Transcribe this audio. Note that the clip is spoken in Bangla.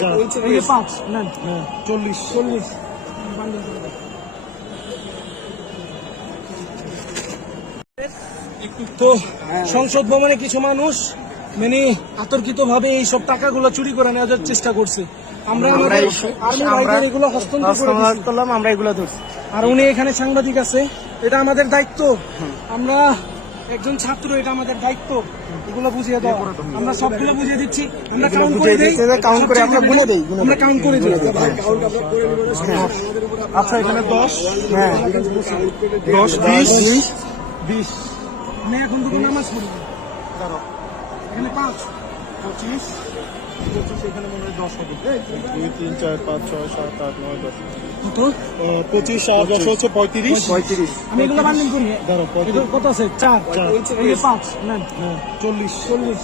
চার চার। পাঁচ হ্যাঁ চল্লিশ। চল্লিশ। তো সংসদ ভবনে কিছু মানুষ মানে আতর্কিত ভাবে এইসব টাকাগুলো চুরি করে নেওয়ার চেষ্টা করছে। আমরা আমাদের আর্মি ভাইদের এগুলো হস্তান্তর করলাম আমরা এগুলো ধরছি। আর উনি এখানে সাংবাদিক আছে এটা আমাদের দায়িত্ব। আমরা একজন ছাত্র এটা আমাদের দায়িত্ব। এগুলো বুঝিয়ে দাও। আমরা সবগুলো বুঝিয়ে দিচ্ছি। আমরা কাউন্ট করে দিই। count করে আমরা গুনে দেই, আমরা কাউন্ট করে দিই। আচ্ছা এখানে দশ। হ্যাঁ। দশ বিশ। বিশ। আমি এখন দুটো নামাজ পড়ি। এখানে পাঁচ। পঁচিশ পঁচিশ এখানে মনে হয় দশ হবে। দুই তিন চার পাঁচ ছয় সাত আট নয় দশ। কত? পঁচিশ আর দশ হচ্ছে পঁয়ত্রিশ? পঁয়ত্রিশ। আমি এগুলো বান্ডিল করি। দাঁড়াও কত আছে? চার। চার। পাঁচ হ্যাঁ চল্লিশ। চল্লিশ।